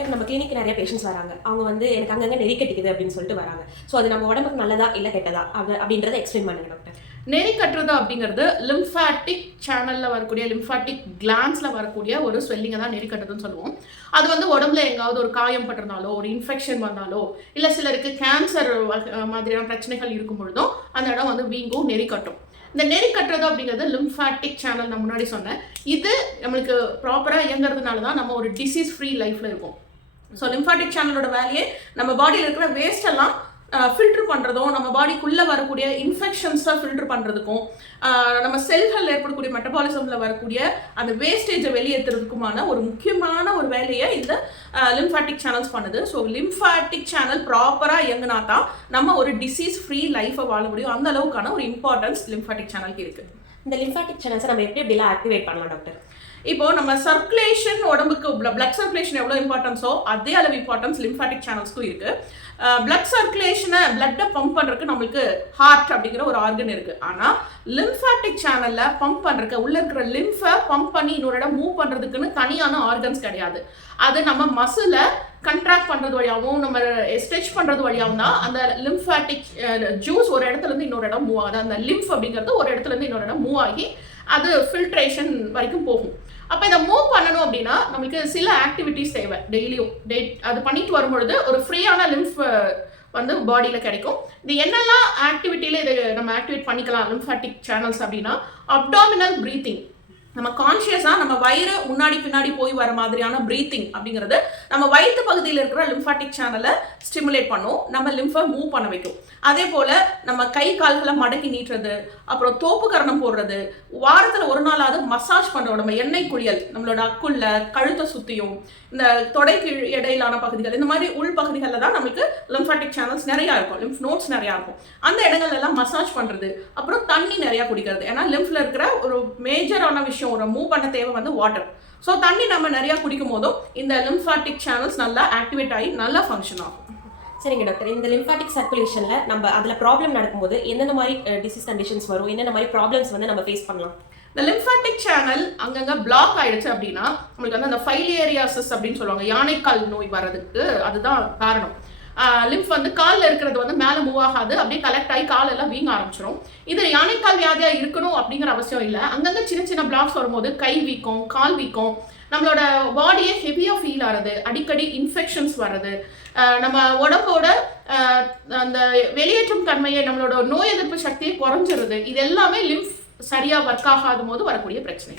நம்ம கிளினிக்கு நிறைய பேஷண்ட்ஸ் வராங்க. அவங்க வந்து எனக்கு அங்கங்க நெறி கட்டிக்குது அப்படின்னு சொல்லிட்டு வராங்க. ஸோ அது நம்ம உடம்புக்கு நல்லதா இல்ல கெட்டதா அப்படின்றத எக்ஸ்பிளைன் பண்ணுங்க டாக்டர். நெறி கட்டுறது அப்படிங்கிறது லிம்ஃபாட்டிக் சேனல்ல வரக்கூடிய லிம்ஃபாட்டிக் கிளான்ஸ்ல வரக்கூடிய ஒரு ஸ்வெல்லிங்கை தான் நெறி கட்டுறதுன்னு சொல்லுவோம். அது வந்து உடம்புல எங்காவது ஒரு காயம் பட்டிருந்தாலோ ஒரு இன்ஃபெக்ஷன் வந்தாலோ இல்லை சிலருக்கு கேன்சர் மாதிரியான பிரச்சனைகள் இருக்கும் பொழுதும் அந்த இடம் வந்து வீங்கும் நெறி கட்டும். இந்த நெறி கட்டுறது அப்படிங்கிறது லிம்ஃபாட்டிக் சேனல் நான் முன்னாடி சொன்னேன். இது நம்மளுக்கு ப்ராப்பராக இயங்குறதுனால தான் நம்ம ஒரு டிசீஸ் ஃப்ரீ லைஃப்ல இருக்கும். ஸோ லிம்ஃபாட்டிக் சேனலோட வேலையே நம்ம பாடியில் இருக்கிற வேஸ்ட் எல்லாம் ஃபில்டர் பண்ணுறதும் நம்ம பாடிக்குள்ளே வரக்கூடிய இன்ஃபெக்ஷன்ஸை ஃபில்டர் பண்ணுறதுக்கும் நம்ம செல்கள் ஏற்படக்கூடிய மெட்டபாலிசமில் வரக்கூடிய அந்த வேஸ்டேஜை வெளியேற்றுறதுக்குமான ஒரு முக்கியமான ஒரு வேலையை இந்த லிம்ஃபாட்டிக் சேனல்ஸ் பண்ணுது. ஸோ லிம்ஃபாட்டிக் சேனல் ப்ராப்பராக இயங்குனா தான் நம்ம ஒரு டிசீஸ் ஃப்ரீ லைஃபை வாழ முடியும். அந்த அளவுக்கான ஒரு இம்பார்ட்டன்ஸ் லிம்ஃபாட்டிக் சேனலுக்கு இருக்குது. இந்த லிம்ஃபாட்டிக் சேனல்ஸை நம்ம எப்படிலாம் ஆக்டிவேட் பண்ணலாம் டாக்டர்? இப்போ நம்ம சர்க்குலேஷன் உடம்புக்கு பிளட் சர்க்குலேஷன் எவ்வளோ இம்பார்ட்டன்ஸோ அதே அளவு இம்பார்ட்டன்ஸ் லிம்ஃபாட்டிக் சேனல்ஸ்க்கும் இருக்குது. பிளட் சர்க்குலேஷனை பிளட்டை பம்ப் பண்ணுறதுக்கு நம்மளுக்கு ஹார்ட் அப்படிங்கிற ஒரு ஆர்கன் இருக்குது. ஆனால் லிம்ஃபாட்டிக் சேனலில் பம்ப் பண்ணுறதுக்கு உள்ளே இருக்கிற லிம்ஃபை பம்ப் பண்ணி இன்னொரு இடம் மூவ் பண்ணுறதுக்குன்னு தனியான ஆர்கன்ஸ் கிடையாது. அது நம்ம மசிலை கண்ட்ராக்ட் பண்ணுறது வழியாகவும் நம்ம ஸ்ட்ரெச் பண்ணுறது வழியாகவும் தான் அந்த லிம்ஃபாட்டிக் ஜூஸ் ஒரு இடத்துலேருந்து இன்னொரு இடம் மூவ் ஆகுது. அந்த லிம்ஃப் அப்படிங்கிறது ஒரு இடத்துலேருந்து இன்னொரு இடம் மூவ் ஆகி அது ஃபில்ட்ரேஷன் வரைக்கும் போகும். அப்போ இதை மூவ் பண்ணணும் அப்படின்னா நமக்கு சில ஆக்டிவிட்டிஸ் தேவை. டெய்லியும் அது பண்ணிட்டு வரும்பொழுது ஒரு ஃப்ரீயான லிம்ஃப் வந்து பாடியில் கிடைக்கும். இது என்னெல்லாம் ஆக்டிவிட்டியில் இதை நம்ம ஆக்டிவேட் பண்ணிக்கலாம் லிம்ஃபாட்டிக் சேனல்ஸ் அப்படின்னா, அப்டாமினல் ப்ரீத்திங், நம்ம கான்ஷியஸாக நம்ம வயிறு முன்னாடி பின்னாடி போய் வர மாதிரியான ப்ரீத்திங் அப்படிங்கிறது நம்ம வயிற்று பகுதியில் இருக்கிற லிம்ஃபாட்டிக் சேனலை ஸ்டிமுலேட் பண்ணும், நம்ம லிம்ஃபை மூவ் பண்ண வைக்கும். அதே போல் நம்ம கை கால்களை மடக்கி நீட்டுறது, அப்புறம் தோப்பு கரணம் போடுறது, வாரத்தில் ஒரு நாளாவது மசாஜ் பண்ணுறோம். நம்ம எண்ணெய் குளியல் நம்மளோட அக்குள்ள கழுத்தை சுற்றியும் இந்த தொடைக்கு இடையிலான பகுதிகள், இந்த மாதிரி உள் பகுதிகளில் தான் நமக்கு லிம்ஃபாட்டிக் சேனல்ஸ் நிறையா இருக்கும், லிம்ஃப் நோட்ஸ் நிறையா இருக்கும். அந்த இடங்கள்லாம் மசாஜ் பண்ணுறது, அப்புறம் தண்ணி நிறையா குடிக்கிறது. ஏன்னா லிம்ஃபில் இருக்கிற ஒரு மேஜரான விஷயம், ஒரு மூவ் பண்ண தேவை வந்து வாட்டர். ஸோ தண்ணி நம்ம நிறையா குடிக்கும் போதும் இந்த லிம்ஃபாட்டிக் சேனல்ஸ் நல்லா ஆக்டிவேட் ஆகி நல்லா ஃபங்க்ஷன் ஆகும். சரிங்க டாக்டர், இந்த லிம்ஃபாட்டிக் சர்க்குலேஷனில் நம்ம அதில் ப்ராப்ளம் நடக்கும்போது என்னென்ன மாதிரி டிசீஸ் கண்டிஷன்ஸ் வரும், என்னென்ன மாதிரி ப்ராப்ளம்ஸ் வந்து நம்ம ஃபேஸ் பண்ணலாம்? இந்த லிம்ஃபாட்டிக் சேனல் அங்கங்கே பிளாக் ஆயிடுச்சு அப்படின்னா உங்களுக்கு வந்து அந்த ஃபைலியரியாசிஸ் அப்படின்னு சொல்லுவாங்க, யானைக்கால் நோய் வர்றதுக்கு அதுதான் காரணம். லிம்ஃப் வந்து காலில் இருக்கிறது வந்து மேலே மூவ் ஆகாது, அப்படியே கலெக்ட் ஆகி காலெல்லாம் வீங்க ஆரம்பிச்சிடும். இது யானைக்கால் வியாதியாக இருக்கணும் அப்படிங்கிற அவசியம் இல்லை. அங்கங்கே சின்ன சின்ன பிளாக்ஸ் வரும்போது கை வீக்கம், கால் வீக்கம், நம்மளோட பாடியே ஹெவியாக ஃபீல் ஆகிறது, அடிக்கடி இன்ஃபெக்ஷன்ஸ் வர்றது, நம்ம உடம்போட அந்த வெளியேற்றும் தன்மையை, நம்மளோட நோய் எதிர்ப்பு சக்தியை குறைஞ்சிருது. இது எல்லாமே லிம்ஃப் சரியாக ஒர்க் ஆகாத போது வரக்கூடிய பிரச்சனை.